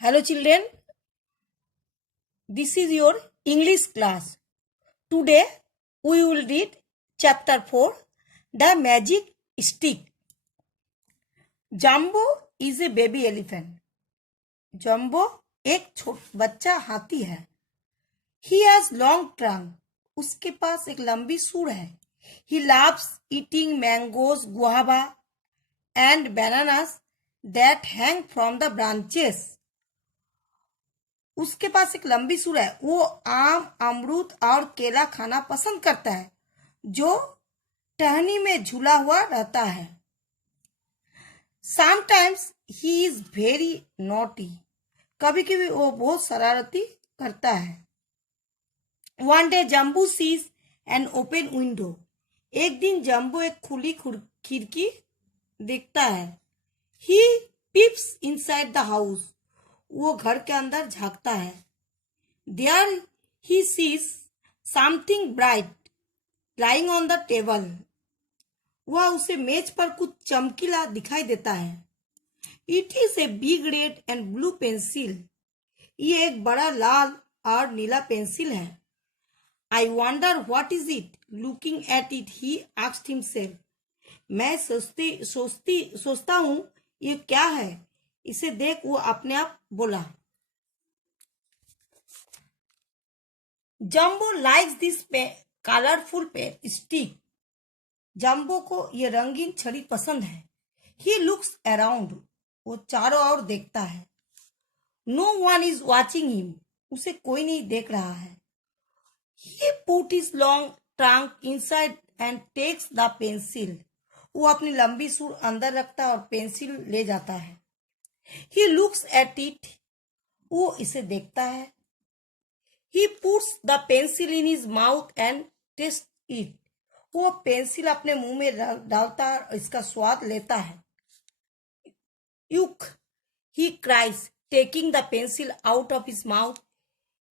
Hello children, this is your English class. Today we will read chapter 4, The Magic Stick. Jumbo is a baby elephant. Jumbo एक बच्चा हाथी है. He has long trunk. उसके पास एक लंबी सूंड है. He loves eating mangoes, guava and bananas that hang from the branches. उसके पास एक लंबी सूंड है. वो आम, अमरूद और केला खाना पसंद करता है जो टहनी में झूला हुआ रहता है. Sometimes he is very naughty. कभी कभी वो बहुत शरारती करता है. One day Jumbo sees an open window. एक दिन जम्बू एक खुली खिड़की देखता है. He peeps inside the house. वो घर के अंदर झांकता है. There he sees something bright lying on the table. वह उसे मेज पर कुछ चमकीला दिखाई देता है. It is a big red and blue pencil. ये एक बड़ा लाल और नीला पेंसिल है. I wonder what is it. Looking at it, he asked himself. मैं सोचता हूँ ये क्या है. इसे देख वो अपने आप बोला. Jumbo likes this colorful stick. जम्बो को ये रंगीन छड़ी पसंद है. He looks around. वो चारों ओर देखता है. No one is watching him. उसे कोई नहीं देख रहा है. He put his long trunk inside and takes the pencil. वो अपनी लंबी सूंड अंदर रखता है और पेंसिल ले जाता है. He looks at it. वो इसे देखता है. He puts the pencil in his mouth and tastes it. वो पेंसिल अपने मुंह में डालता है और इसका स्वाद लेता है. Yuck! He cries, taking the pencil out of his mouth.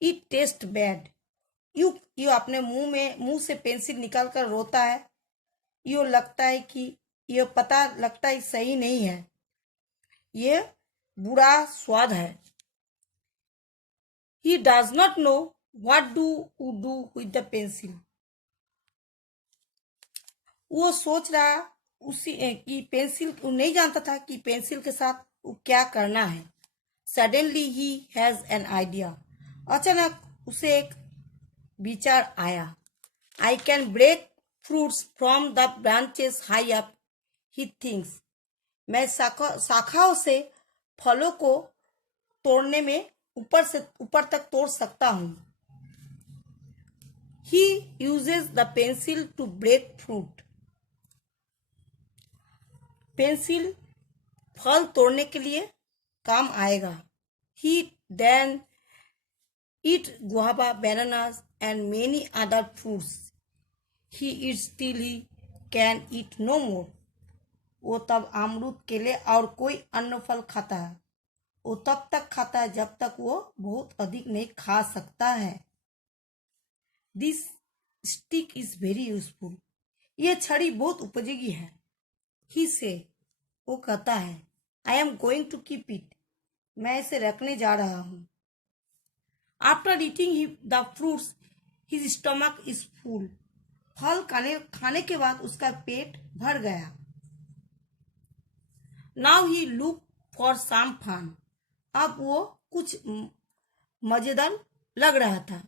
It tastes bad. युक यो अपने मुंह से पेंसिल निकालकर रोता है. यो लगता है कि ये पता लगता है सही नहीं है. ये बुरा स्वाद है. He does not know what to do with the pencil. वो सोच रहा कि पेंसिल नहीं जानता था कि पेंसिल के साथ वो क्या करना है. Suddenly he has an idea. अचानक उसे एक विचार आया. I can break fruits from the branches high up, he thinks. मैं शाखाओं से फलों को तोड़ने में ऊपर तक तोड़ सकता हूँ. He uses the pencil to break fruit. Pencil फल तोड़ने के लिए काम आएगा. He then eat guava, bananas and many other fruits. He eats till he can eat no more. वो तब अमरूद, केले और कोई अन्य फल खाता है. वो तब तक खाता है जब तक वो बहुत अधिक नहीं खा सकता है. This stick is very useful. ये छड़ी बहुत उपयोगी है. He say, वो कहता है. I am going to keep it. मैं इसे रखने जा रहा हूँ. After eating the fruits, his stomach is full. फल खाने के बाद उसका पेट भर गया. Now he look for some fun. अब वो कुछ मजेदार लग रहा था.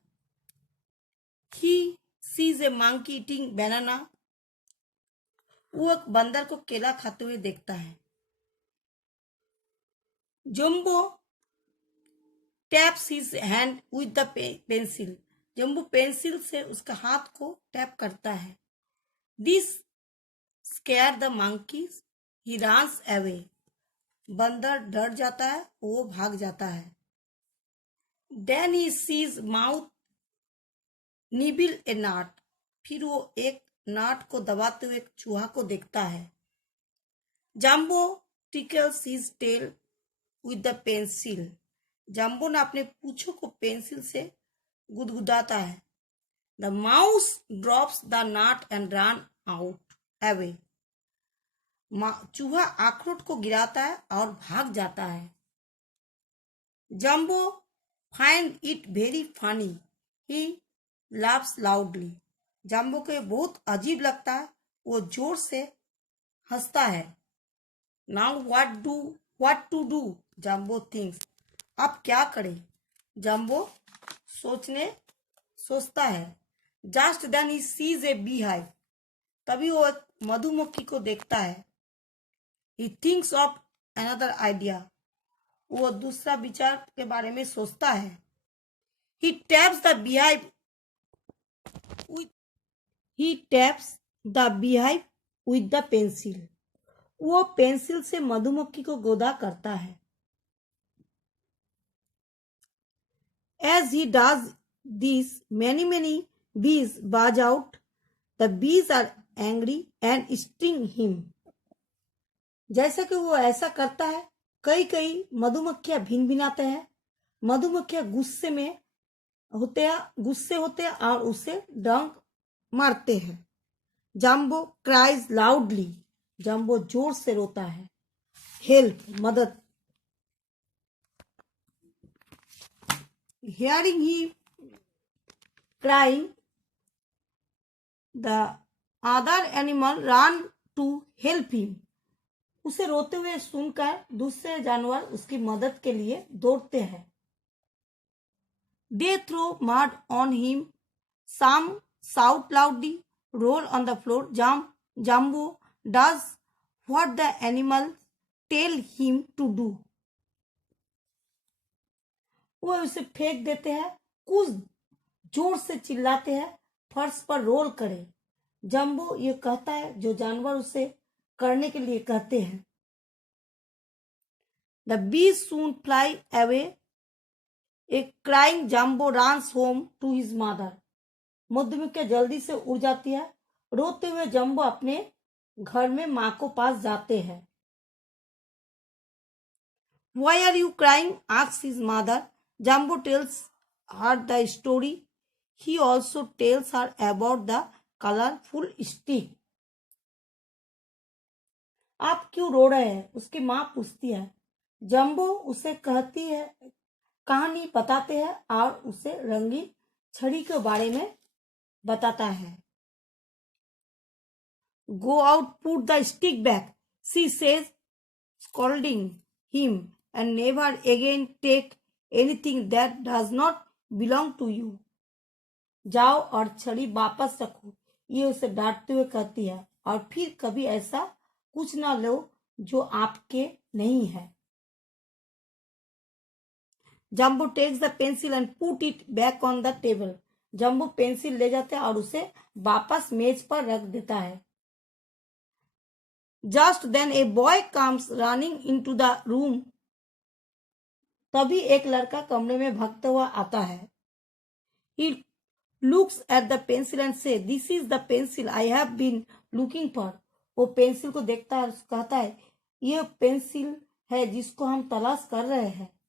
He sees a monkey eating banana. वो एक बंदर को केला खाते हुए देखता है. Jumbo taps his hand with the pencil. Jambu pencil से उसका हाथ को टैप करता है. This scare the monkeys. He runs away. बंदर डर जाता है. वो भाग जाता है. Then he sees mouth nibble a nut. फिर वो एक नाट को दबाते हुए एक चूहा को देखता है. Jumbo tickles his tail with the pencil. जम्बो ने अपने पूंछों को पेंसिल से गुदगुदाता है. The mouse drops the nut and run away. चूहा अखरोट को गिराता है और भाग जाता है. Jumbo find it very funny, he laughs loudly. Jumbo को बहुत अजीब लगता है, वो जोर से हंसता है। Now what to do, Jumbo thinks. अब क्या करें, जम्बो सोचता है। Just then he sees a beehive, तभी वो एक मधुमक्खी को देखता है। He thinks of another idea, वो दूसरा विचार के बारे में सोचता है। He taps the beehive with the pencil, वो पेंसिल से मधुमक्खी को गोदा करता है। As he does this, many bees buzz out. The bees are angry and sting him. जैसा कि वो ऐसा करता है, कई मधुमक्खियां भिनभिनाते हैं। मधुमक्खियां गुस्से होते हैं और उसे डंक मारते हैं। जम्बो क्राइज लाउडली, जम्बो जोर से रोता है। हेल्प, मदद। Hearing him crying, the other animal run to help him. उसे रोते हुए सुनकर दूसरे जानवर उसकी मदद के लिए दौड़ते हैं। They throw mud on him. Some shout loudly, roll on the floor. Jumbo does what the animals tell him to do. वो उसे फेंक देते हैं, कुछ जोर से चिल्लाते हैं, फर्श पर रोल करे। जम्बो ये कहता है जो जानवर उसे करने के लिए कहते हैं। The bees soon fly away. A crying Jumbo runs home to his mother. मधुमक्खियां जल्दी से उड़ जाती है। रोते हुए जम्बो अपने घर में माँ को पास जाते हैं। Why are you crying? asks his mother. Jumbo tells her the story. He also tells her about the colorful stick. आप क्यों रो रहे हैं? उसकी माँ पूछती है। जम्बो उसे कहती है, कहानी बताते हैं और उसे रंगीन छड़ी के बारे में बताता है। Go out, put the stick back, she says, scolding him, and never again take anything that does not belong to you. जाओ और छड़ी वापस रखो, ये उसे डांटते हुए कहती है, और फिर कभी ऐसा कुछ ना लो जो आपके नहीं है। Jumbo takes the pencil and put it back on the table. Jumbo pencil ले जाता है और उसे वापस मेज पर रख देता है. Just then a boy comes running into the room. तभी एक लड़का कमरे में भागता हुआ आता है. He looks at the pencil and say, "This is the pencil I have been looking for." वो पेंसिल को देखता है और कहता है, ये पेंसिल है जिसको हम तलाश कर रहे हैं.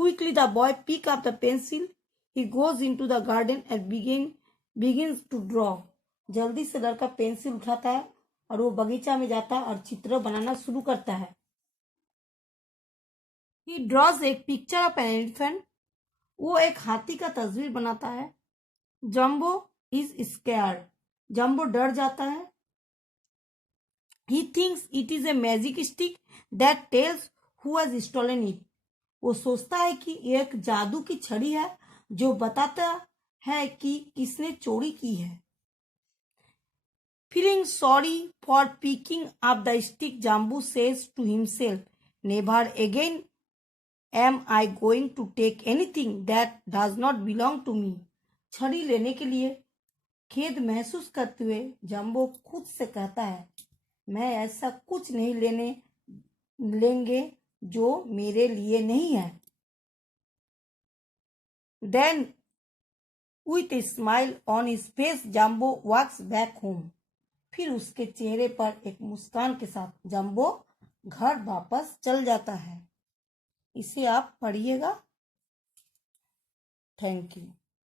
Quickly the boy pick up the pencil. He goes into the garden and begins to draw. जल्दी से लड़का पेंसिल उठाता है और वो बगीचा में जाता है और चित्र बनाना शुरू करता है. He draws a picture of an elephant. वो एक हाथी का तस्वीर बनाता है. जम्बो इज स्कैर्ड. जम्बो डर जाता है. He thinks it is a magic stick that tells who has stolen it. वो सोचता है कि एक जादू की छड़ी है जो बताता है कि किसने चोरी की है. Feeling sorry for picking up the stick, Jambu says to himself, "Never again am I going to take anything that does not belong to me." छड़ी लेने के लिए खेद महसूस करते हुए जम्बो खुद से कहता है, मैं ऐसा कुछ नहीं लेंगे जो मेरे लिए नहीं है. Then with a smile on his face, Jumbo walks back home. फिर उसके चेहरे पर एक मुस्कान के साथ जम्बो घर वापस चल जाता है. इसे आप पढ़िएगा. Thank you.